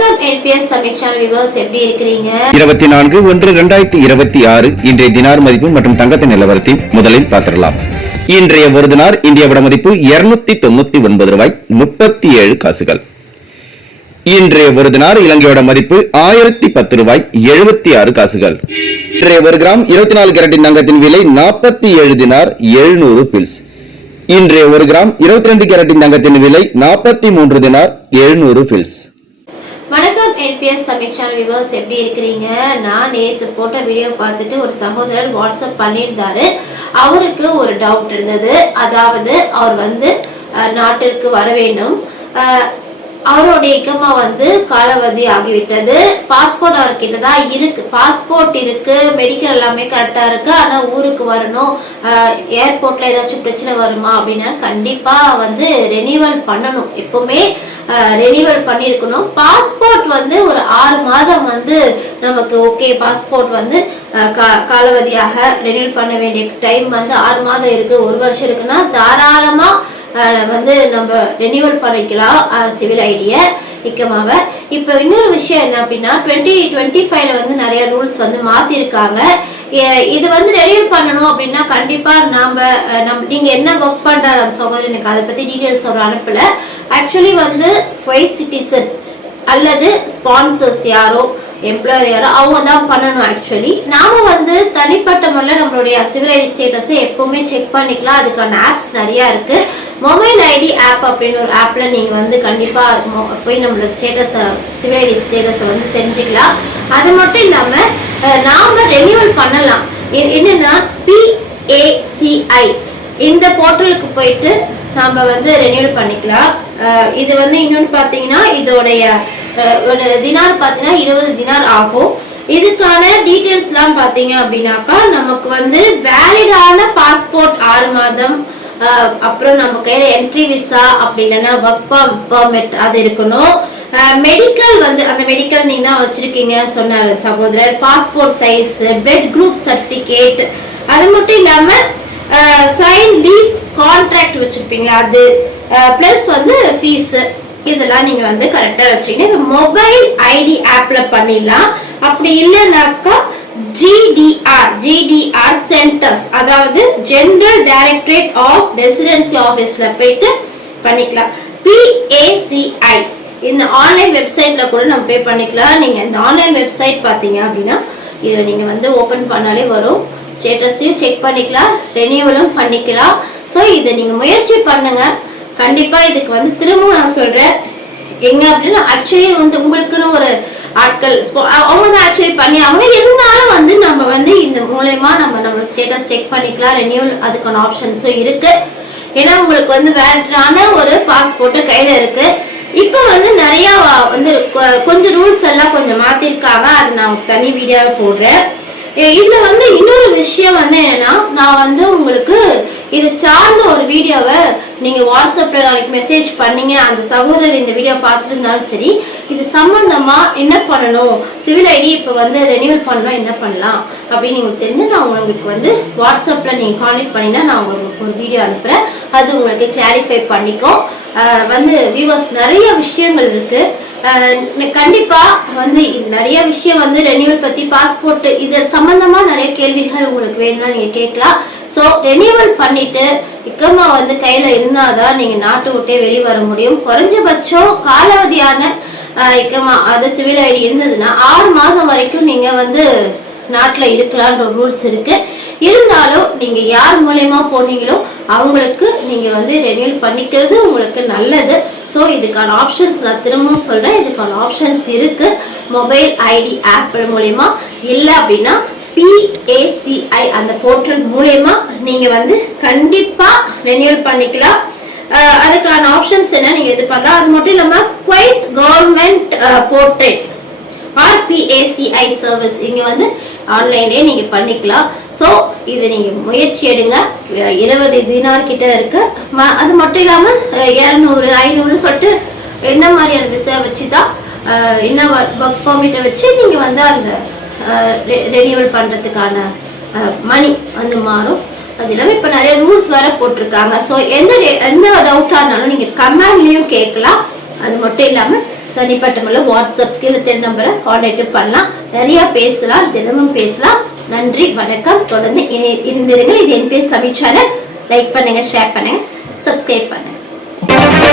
வணக்கம். NPS Tamil channel viewers எப்படி இருக்கிறீங்க? இருபத்தி நான்கு ஒன்று இரண்டாயிரத்தி இருபத்தி ஆறு இன்றைய தினார் மதிப்பு மற்றும் தங்கத்தின் நிலவரத்தை முதலில் பார்த்திடலாம். இன்றைய ஒரு தினார் விட மதிப்பு இருநூத்தி தொண்ணூத்தி ஒன்பது ரூபாய் முப்பத்தி ஏழு காசுகள். இன்றைய ஒரு தினார் இலங்கையோட மதிப்பு ஆயிரத்தி பத்து ரூபாய் எழுபத்தி ஆறு காசுகள். இன்றைய ஒரு கிராம் இருபத்தி நாலு கேரட்டின் தங்கத்தின் விலை நாற்பத்தி ஏழு தினார் எழுநூறு பில்ஸ். இன்றைய ஒரு கிராம் இருபத்தி ரெண்டு கேரட்டின் தங்கத்தின் விலை நாற்பத்தி மூன்று தினார் எழுநூறு பில்ஸ். வணக்கம் என்பிஎஸ் தமிழ் சேனல் விவர்ஸ் எப்படி இருக்கிறீங்க? நான் நேற்று போட்ட வீடியோ பார்த்துட்டு ஒரு சகோதரர் வாட்ஸ்அப் பண்ணியிருந்தாரு. அவருக்கு ஒரு டவுட் இருந்தது. அதாவது அவர் வந்து நாட்டிற்கு வர வேண்டும். அவருடைய இக்கமா வந்து காலாவதி ஆகிவிட்டது. பாஸ்போர்ட் அவர்கிட்ட தான் இருக்கு. பாஸ்போர்ட் இருக்கு. மெடிக்கல் எல்லாமே கரெக்டா இருக்கு. ஆனா ஊருக்கு வரணும். ஏர்போர்ட்ல ஏதாச்சும் பிரச்சனை வருமா அப்படின்னா கண்டிப்பா வந்து ரெனியூவல் பண்ணணும். எப்பவுமே ரெனியூவல் பண்ணியிருக்கணும் பாஸ்போர்ட் வந்து ஒரு ஆறு மாதம் வந்து நமக்கு ஓகே பாஸ்போர்ட் வந்து கா- காலாவதியாக ரெனியூவல் பண்ண வேண்டிய டைம் வந்து ஆறு மாதம் இருக்கு. ஒரு வருஷம் இருக்குன்னா தாராளமாக வந்து நம்ம ரெனியூவல் பண்ணிக்கலாம் சிவில் ஐடியை இக்கமாவை இப்போ இன்னொரு விஷயம் என்ன அப்படின்னா டுவெண்ட்டி டுவெண்ட்டி ஃபைவ்ல வந்து நிறைய ரூல்ஸ் வந்து மாற்றிருக்காங்க இது வந்து ரெனியூல் பண்ணணும் அப்படின்னா கண்டிப்பாக நாம் நம்ம நீங்கள் என்ன ஒர்க் பண்ணுற சகோதரி எனக்கு அதை பற்றி டீட்டெயில்ஸ் அவர் அனுப்பலை. ஆக்சுவலி வந்து ஒய் சிட்டிசன் அல்லது ஸ்பான்சர்ஸ் யாரோ எம்ப்ளாயர் யாரோ அவங்க தான் பண்ணணும் ஆக்சுவலி நாம வந்து தனிப்பட்ட முறையில் நம்மளுடைய சிவில் ஐடி ஸ்டேட்டஸை எப்பவுமே செக் பண்ணிக்கலாம். அதுக்கான ஆப்ஸ் நிறையா இருக்கு. மொபைல் ஐடி ஆப் அப்படின்னு ஒரு ஆப்பில் நீங்கள் வந்து கண்டிப்பாக மொ- போய் நம்மளோட ஸ்டேட்டஸை சிவில் ஐடி ஸ்டேட்டஸை வந்து தெரிஞ்சுக்கலாம். அது மட்டும் இல்லாமல் நாம் ரெனியூவல் பண்ணலாம். என்னென்னா பிஏசிஐ இந்த போர்ட்டலுக்கு போயிட்டு நாம் வந்து ரெனியூவல் பண்ணிக்கலாம். இது வந்து இன்னொன்று பார்த்தீங்கன்னா இதோடைய ஒரு தினார் பார்த்தீங்கன்னா இருபது தினார் ஆகும். இதுக்கான டீட்டெயில்ஸ்லாம் பார்த்தீங்க அப்படின்னாக்கா நமக்கு வந்து வேலிடான பாஸ்போர்ட் ஆறு மாதம் அப்புறம் நம்ம கையில் என்ட்ரி விசா அப்படி இல்லைன்னா ஒர்க் பர்மிட் அது இருக்கணும். மெடிக்கல் வந்து அந்த மெடிக்கல் நீங்க தான் வச்சிருக்கீங்கன்னு சொன்னார் சகோதரர். Passport size blood group certificate அது மட்டும் இல்லாம சைன் லீஸ் கான்ட்ராக்ட் வச்சிருப்பீங்களா அது. ப்ளஸ் வந்து ஃபீஸு இதெல்லாம் நீங்க வந்து கரெக்டா வச்சுக்கணும் மொபைல் ஐடி ஆப்ல பண்ணிடலாம். அப்படி இல்லைனாக்கா ஜிடிஆர் ஜிடிஆர் சென்டர்ஸ் அதாவது ஜெனரல் டைரக்டரேட் ஆஃப் ரெசிடென்சி ஆஃபீஸ்ல போயிட்டு பண்ணிக்கலாம். பிஏசிஐ இந்த ஆன்லைன் வெப்சைட்ல கூட நம்ம பே பண்ணிக்கலாம். நீங்க இந்த ஆன்லைன் வெப்சைட் பாத்தீங்க அப்படின்னா இதை நீங்க வந்து ஓபன் பண்ணாலே வரும். ஸ்டேட்டஸையும் செக் பண்ணிக்கலாம். ரெனியூவலும் பண்ணிக்கலாம். ஸோ இதை நீங்க முயற்சி பண்ணுங்க. கண்டிப்பா இதுக்கு வந்து திரும்பவும் நான் சொல்றேன். எங்க அப்படின்னா ஆக்சுவலி வந்து உங்களுக்குன்னு ஒரு ஆட்கள் அவங்க தான் ஆக்சுவலி பண்ணி அவங்க இருந்தாலும் வந்து நம்ம வந்து இந்த மூலயமா நம்ம நம்ம ஸ்டேட்டஸ் செக் பண்ணிக்கலாம் ரெனியூவல் அதுக்கான ஆப்ஷன்ஸும் இருக்கு. ஏன்னா உங்களுக்கு வந்து வேல்டான ஒரு பாஸ்போர்ட்டு கையில இருக்கு. இப்போ வந்து நிறைய வந்து கொஞ்சம் ரூல்ஸ் எல்லாம் கொஞ்சம் மாத்திருக்காங்க. அது நான் தனி வீடியோவை போடுறேன். இதில் இதுல வந்து இன்னொரு விஷயம் வந்து என்னன்னா நான் வந்து உங்களுக்கு இது சார்ந்த ஒரு வீடியோவை நீங்கள் வாட்ஸ்அப்பில் நாளைக்கு மெசேஜ் பண்ணீங்க அந்த சகோதரர் இந்த வீடியோ பார்த்துருந்தாலும் சரி இது சம்மந்தமாக என்ன பண்ணணும்? சிவில் ஐடி இப்போ வந்து ரெனியூவல் பண்ணலாம் என்ன பண்ணலாம்? அப்படின்னு உங்களுக்கு தெரிஞ்சு நான் உங்களுக்கு வந்து வாட்ஸ்அப்பில் நீங்கள் கான்டெக்ட் பண்ணினா நான் உங்களுக்கு ஒரு வீடியோ அனுப்புகிறேன் அது உங்களுக்கு கிளாரிஃபை பண்ணிக்கும். வந்து வியூவர்ஸ் நிறைய விஷயங்கள் இருக்கு. கண்டிப்பாக வந்து இது நிறைய விஷயம் வந்து ரெனியூவல் பற்றி பாஸ்போர்ட் இது சம்மந்தமாக நிறைய கேள்விகள் உங்களுக்கு வேணும்னா நீங்கள் கேட்கலாம். ஸோ ரெனியூவல் பண்ணிட்டு இக்கமா வந்து கையில் இருந்தால் தான் நீங்கள் நாட்டை விட்டே வெளியே வர முடியும். குறைஞ்சபட்சம் காலாவதியான இக்கமா அது சிவில் ஐடி இருந்ததுன்னா ஆறு மாதம் வரைக்கும் நீங்கள் வந்து நாட்டில் இருக்கலான்ற ரூல்ஸ் இருக்குது இருந்தாலும் நீங்கள் யார் மூலயமா போனீங்களோ அவங்களுக்கு நீங்கள் வந்து ரெனியூல் பண்ணிக்கிறது உங்களுக்கு நல்லது. ஸோ இதுக்கான ஆப்ஷன்ஸ் நான் திரும்பவும் சொல்கிறேன் இதுக்கான ஆப்ஷன்ஸ் இருக்குது மொபைல் ஐடி ஆப் மூலயமா. இல்லை அப்படின்னா பிஏசிஐ அந்த போர்ட்டல் மூலயமா நீங்க வந்து கண்டிப்பா ரெனியூல் பண்ணிக்கலாம். அதுக்கான ஆப்ஷன்ஸ் என்ன நீங்க இது பண்ணலாம். அது மட்டும் இல்லாம குவைத் கவர்மெண்ட் போர்ட்டல் ஆர்பிஏசிஐ சர்வீஸ் இங்க வந்து ஆன்லைன்லயே நீங்க பண்ணிக்கலாம். ஸோ இது நீங்க முயற்சி எடுங்க. இருபது தினார் கிட்ட இருக்கு. ம- அது மட்டும் இல்லாம இரநூறு ஐநூறு சொல்லிட்டு என்ன மாதிரியான விசா வச்சு தான் என்ன ஒர்க் பர்மிட்டை வச்சு நீங்க வந்து அந்த ரெனியூவல் பண்ணுறதுக்கான மணி வந்து மாறும். அது இல்லாமல் இப்போ நிறைய ரூல்ஸ் வேற போட்டிருக்காங்க. ஸோ எந்த எந்த டவுட்டாக இருந்தாலும் நீங்கள் கமெண்ட்லேயும் கேட்கலாம். அது மட்டும் இல்லாமல் தனிப்பட்ட முறையில் வாட்ஸ்அப் ஸ்கில் தென் நம்பரை காண்டாக்ட் பண்ணலாம். நிறையா பேசலாம் தினமும் பேசலாம். நன்றி வணக்கம். தொடர்ந்து இணை- இணைந்திருங்கள். இது என்பிஎஸ் தமிழ் சேனல் லைக் பண்ணுங்கள் ஷேர் பண்ணுங்கள் சப்ஸ்கிரைப் பண்ணுங்கள்